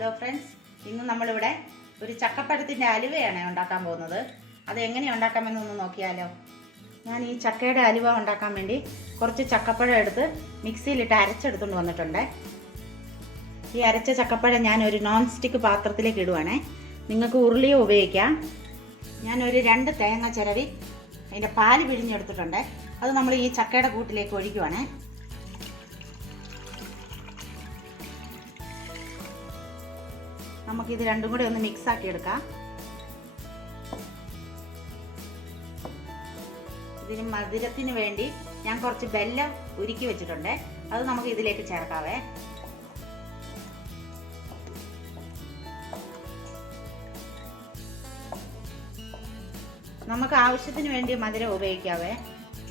Hello friends, ഇന്ന് നമ്മളിവിടെ ഒരു ചക്കപ്പഴത്തിൻ്റെ അലുവയാണ് ഉണ്ടാക്കാൻ പോകുന്നത്. അത് എങ്ങനെയാണ് ഉണ്ടാക്കാമെന്നൊന്ന് നോക്കിയാലോ. ഞാൻ ഈ ചക്കയുടെ അലുവ ഉണ്ടാക്കാൻ വേണ്ടി കുറച്ച് ചക്കപ്പഴം എടുത്ത് മിക്സിയിലിട്ട് അരച്ചെടുത്തുകൊണ്ട് വന്നിട്ടുണ്ട്. ഈ അരച്ച ചക്കപ്പഴം ഞാൻ ഒരു നോൺ സ്റ്റിക്ക് പാത്രത്തിലേക്ക് ഇടുവാണേ. നിങ്ങൾക്ക് ഉരുളിയോ ഉപയോഗിക്കാം. ഞാനൊരു 2 തേങ്ങ ചിരവി അതിൻ്റെ പാല് പിഴിഞ്ഞെടുത്തിട്ടുണ്ട്. അത് നമ്മൾ ഈ ചക്കയുടെ കൂട്ടിലേക്ക് ഒഴിക്കുവാണേ. നമുക്കിത് രണ്ടും കൂടെ ഒന്ന് മിക്സ് ആക്കി എടുക്കാം. ഇതിന് മധുരത്തിന് വേണ്ടി ഞാൻ കുറച്ച് വെല്ലം ഉരുക്കി വെച്ചിട്ടുണ്ട്. അത് നമുക്ക് ഇതിലേക്ക് ചേർക്കാവേ. നമുക്ക് ആവശ്യത്തിന് വേണ്ടി മധുരം ഉപയോഗിക്കാവേ.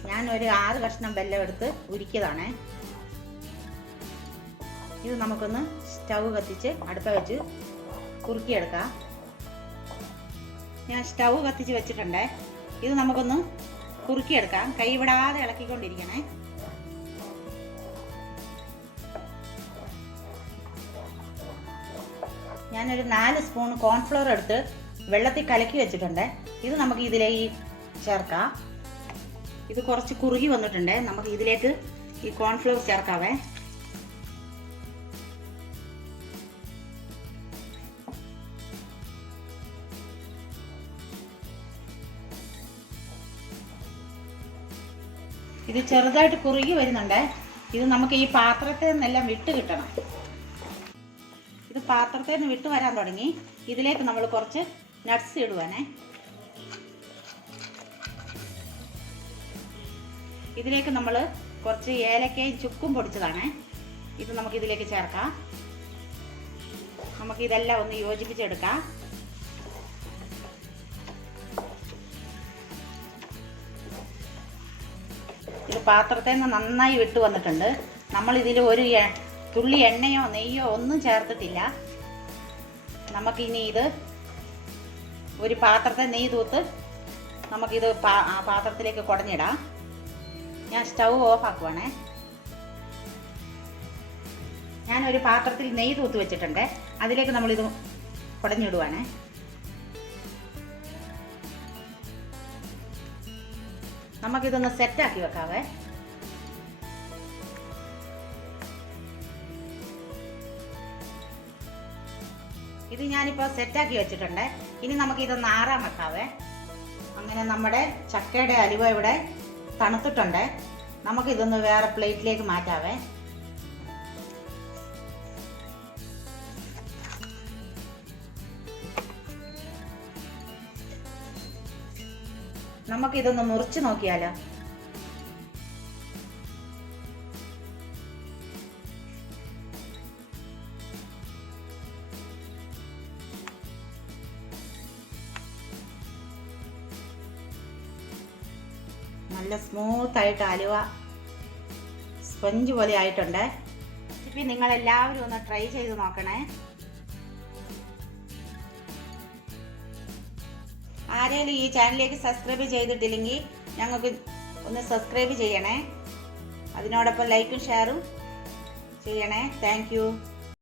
ഞാൻ ഒരു 6 കഷ്ണം വെല്ലം എടുത്ത് ഉരുക്കിയതാണ്. ഇത് നമുക്കൊന്ന് സ്റ്റൗ കത്തിച്ച് അടുപ്പ വെച്ച് കുറുക്കിയെടുക്കാം. ഞാൻ സ്റ്റൗ കത്തിച്ച് വെച്ചിട്ടുണ്ട്. ഇത് നമുക്കൊന്ന് കുറുക്കിയെടുക്കാം. കൈ വിടാതെ ഇളക്കിക്കൊണ്ടിരിക്കണേ. ഞാനൊരു 4 സ്പൂൺ കോൺഫ്ലവർ എടുത്ത് വെള്ളത്തിൽ കലക്കി വെച്ചിട്ടുണ്ട്. ഇത് നമുക്ക് ഇതിലേക്ക് ചേർക്കാം. ഇത് കുറച്ച് കുറുകി വന്നിട്ടുണ്ട്. നമുക്ക് ഇതിലേക്ക് ഈ കോൺഫ്ലവർ ചേർക്കാവേ. ഇത് ചെറുതായിട്ട് കുറുകി വരുന്നുണ്ട്. ഇത് നമുക്ക് ഈ പാത്രത്തിൽ നിന്നെല്ലാം വിട്ട് കിട്ടണം. ഇത് പാത്രത്തിൽ നിന്ന് വിട്ട് വരാൻ തുടങ്ങി. ഇതിലേക്ക് നമ്മൾ കുറച്ച് നട്ട്സ് ഇടുവാനേ. ഇതിലേക്ക് നമ്മൾ കുറച്ച് ഏലക്കയും ചുക്കും പൊടിച്ചതാണ്. ഇത് നമുക്ക് ഇതിലേക്ക് ചേർക്കാം. നമുക്കിതെല്ലാം ഒന്ന് യോജിപ്പിച്ചെടുക്കാം. ഇത് പാത്രത്തിൽ നിന്ന് നന്നായി വിട്ടു വന്നിട്ടുണ്ട്. നമ്മളിതിൽ ഒരു തുള്ളി എണ്ണയോ നെയ്യോ ഒന്നും ചേർത്തിട്ടില്ല. നമുക്കിനി ഇത് ഒരു പാത്രത്തെ നെയ്യ് തൂത്ത് നമുക്കിത് പാത്രത്തിലേക്ക് കുടഞ്ഞിടാം. ഞാൻ സ്റ്റൗ ഓഫ് ആക്കുവാണേ. ഞാനൊരു പാത്രത്തിൽ നെയ്യ് തൂത്ത് വെച്ചിട്ടുണ്ട്. അതിലേക്ക് നമ്മളിത് കുടഞ്ഞിടുവാണേ. നമുക്കിതൊന്ന് സെറ്റാക്കി വെക്കാവേ. ഇത് ഞാനിപ്പോൾ സെറ്റാക്കി വെച്ചിട്ടുണ്ട്. ഇനി നമുക്കിതൊന്ന് ആറാൻ വെക്കാവേ. അങ്ങനെ നമ്മുടെ ചക്കയുടെ അലുവ ഇവിടെ തണുത്തിട്ടുണ്ട്. നമുക്കിതൊന്ന് വേറെ പ്ലേറ്റിലേക്ക് മാറ്റാവേ. നമുക്കിതൊന്ന് മുറിച്ച് നോക്കിയാലോ. നല്ല സ്മൂത്ത് ആയിട്ട് അലുവ സ്പഞ്ച് പോലെ ആയിട്ടുണ്ട്. റെസിപ്പി നിങ്ങൾ എല്ലാവരും ഒന്ന് ട്രൈ ചെയ്ത് നോക്കണേ. ആരെങ്കിലും ഈ ചാനലിലേക്ക് സബ്സ്ക്രൈബ് ചെയ്തിട്ടില്ലെങ്കിൽ ഞങ്ങൾക്ക് ഒന്ന് സബ്സ്ക്രൈബ് ചെയ്യണേ. അതിനോടൊപ്പം ലൈക്കും ഷെയറും ചെയ്യണേ. Thank you.